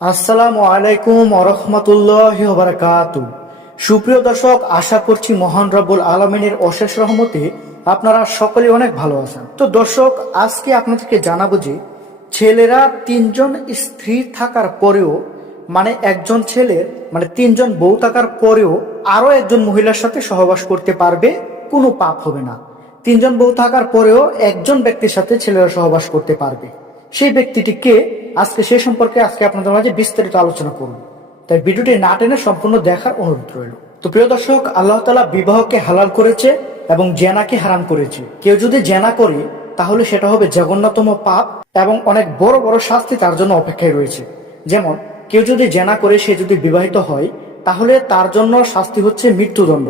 আসসালামু আলাইকুম আরহামতুল্লাহ বারাকাত সুপ্রিয় দর্শক, আশা করছি মহান রব্বুল আলমিনের অশেষ রহমতে আপনারা সকলে অনেক ভালো আছেন। তো দর্শক, আজকে আপনাদেরকে জানাব যে ছেলেরা তিনজন স্ত্রী থাকার পরেও মানে একজন ছেলের মানে তিনজন বউ থাকার পরেও আরও একজন মহিলার সাথে সহবাস করতে পারবে, কোনো পাপ হবে না। তিনজন বউ থাকার পরেও একজন ব্যক্তির সাথে ছেলেরা সহবাস করতে পারবে। সেই ব্যক্তিটি কে আজকে সে সম্পর্কে আজকে আপনাদের মাঝে বিস্তারিত আলোচনা করব। তাই ভিডিওটি না টেনে সম্পূর্ণ দেখার অনুরোধ রইল। তো প্রিয় দর্শক, আল্লাহ তালা বিবাহকে হালাল করেছে এবং জেনাকে হারাম করেছে। কেউ যদি জেনা করে, তাহলে সেটা হবে জঘন্যতম পাপ এবং অনেক বড় বড় শাস্তি তার জন্য অপেক্ষায় রয়েছে। যেমন, কেউ যদি জেনা করে সে যদি বিবাহিত হয়, তাহলে তার জন্য শাস্তি হচ্ছে মৃত্যুদণ্ড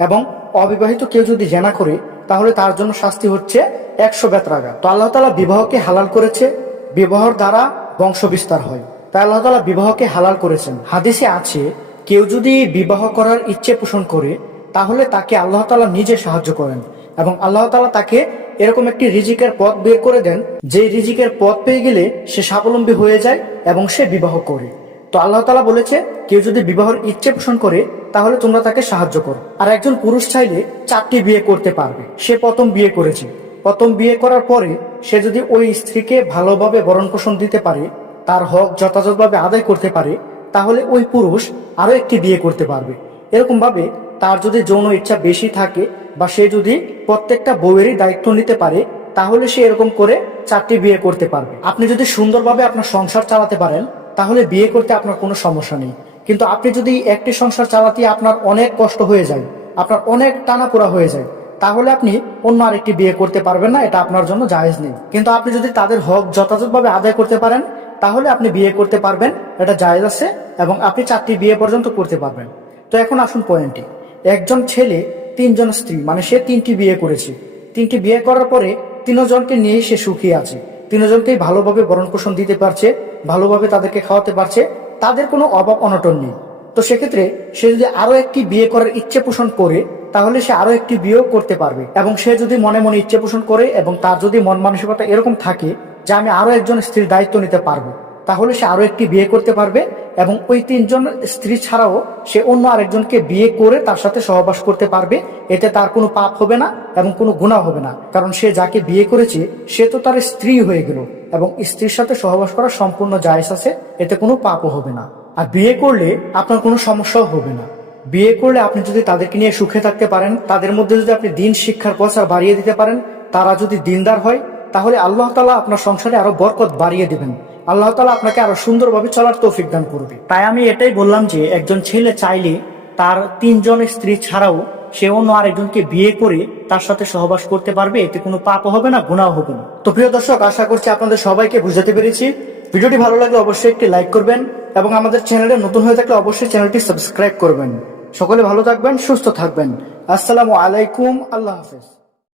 এবং অবিবাহিত কেউ যদি জেনা করে, তাহলে তার জন্য শাস্তি হচ্ছে একশো বেতরাগা। তো আল্লাহ তালা বিবাহকে হালাল করেছে বিবাহর দ্বারা বংশ বিস্তার হয়। তাই আল্লাহ তালা বিবাহকে হালাল করেছেন। হাদিসে আছে, কেউ যদি বিবাহ করার ইচ্ছে পোষণ করে, তাহলে তাকে আল্লাহ তালা নিজে সাহায্য করেন এবং আল্লাহ তালা তাকে এরকম একটি রিজিকের পথ বের করে দেন যে রিজিকের পথ পেয়ে গেলে সে স্বাবলম্বী হয়ে যায় এবং সে বিবাহ করে। তো আল্লাহ তালা বলেছে, কেউ যদি বিবাহের ইচ্ছে পোষণ করে, তাহলে তোমরা তাকে সাহায্য করো। আর একজন পুরুষ চাইলে চারটি বিয়ে করতে পারবে। সে প্রথম বিয়ে করেছে। প্রথম বিয়ে করার পরে সে যদি ওই স্ত্রীকে ভালোভাবে বরণ পোষণ দিতে পারে, তার হক যথাযথভাবে আদায় করতে পারে, তাহলে ওই পুরুষ আরও একটি বিয়ে করতে পারবে। এরকমভাবে তার যদি যৌন ইচ্ছা বেশি থাকে বা সে যদি প্রত্যেকটা বউয়েরই দায়িত্ব নিতে পারে, তাহলে সে এরকম করে চারটি বিয়ে করতে পারবে। আপনি যদি সুন্দরভাবে আপনার সংসার চালাতে পারেন, তাহলে বিয়ে করতে আপনার কোনো সমস্যা নেই। কিন্তু আপনি যদি একটি সংসার চালাতে আপনার অনেক কষ্ট হয়ে যায়, আপনার অনেক টানাপোড়া হয়ে যায় তাহলে আপনি অন্য আরেকটি বিয়ে করতে পারবেন না, এটা আপনার জন্য জায়েজ নেই। কিন্তু আপনি যদি তাদের হক যথাযথভাবে আদায় করতে পারেন, তাহলে আপনি বিয়ে করতে পারবেন, এটা জায়েজ আছে, এবং আপনি চারটি বিয়ে পর্যন্ত করতে পারবেন। তো এখন আসুন পয়েন্টে একজন ছেলে, তিনজন স্ত্রী মানে সে তিনটি বিয়ে করেছে। তিনটি বিয়ে করার পরে তিনজনকে নিয়ে সে সুখী আছে। তিনজনকেই ভালোভাবে বরণ পোষণ দিতে পারছে, ভালোভাবে তাদেরকে খাওয়াতে পারছে। তাদের কোনো অভাব অনটন নেই। তো সেক্ষেত্রে সে যদি আরও একটি বিয়ে করার ইচ্ছে পোষণ করে, তাহলে সে আরও একটি বিয়েও করতে পারবে। এবং সে যদি মনে মনে ইচ্ছে পোষণ করে এবং তার যদি মন মানসিকতা এরকম থাকে যে আমি আরও একজন স্ত্রীর দায়িত্ব নিতে পারব, তাহলে সে আরও একটি বিয়ে করতে পারবে এবং ওই তিনজন স্ত্রী ছাড়াও সে অন্য আরেকজনকে বিয়ে করে তার সাথে সহবাস করতে পারবে। এতে তার কোনো পাপ হবে না এবং কোনো গুণা হবে না। কারণ সে যাকে বিয়ে করেছে, সে তো তার স্ত্রী হয়ে গেল এবং স্ত্রীর সাথে সহবাস করা সম্পূর্ণ জায়জ আছে, এতে কোনো পাপও হবে না। আর বিয়ে করলে আপনার কোনো সমস্যাও হবে না। বিয়ে করলে আপনি যদি তাদেরকে নিয়ে সুখে থাকতে পারেন, তাদের মধ্যে যদি আপনি দিন শিক্ষার প্রচার বাড়িয়ে দিতে পারেন, তারা যদি দিনদার হয়, তাহলে আল্লাহ তালা আপনার সংসারে আরও বরকত বাড়িয়ে দেবেন। আল্লাহ তালা আপনাকে আরও সুন্দরভাবে চলার তৌফিক দান করবে। তাই আমি এটাই বললাম যে, একজন ছেলে চাইলে তার তিনজন স্ত্রী ছাড়াও সে অন্য আরেকজনকে বিয়ে করে তার সাথে সহবাস করতে পারবে, এতে কোনো পাপ হবে না গুণাও হবে না। তো প্রিয় দর্শক, আশা করছি আপনাদের সবাইকে বুঝাতে পেরেছি। ভিডিওটি ভালো লাগলে অবশ্যই একটি লাইক করবেন। এবং আমাদের চ্যানেলে নতুন হয়ে থাকলে অবশ্যই চ্যানেলটি সাবস্ক্রাইব করবেন। সকলে ভালো থাকবেন, সুস্থ থাকবেন। আসসালামু আলাইকুম, আল্লাহ হাফেজ।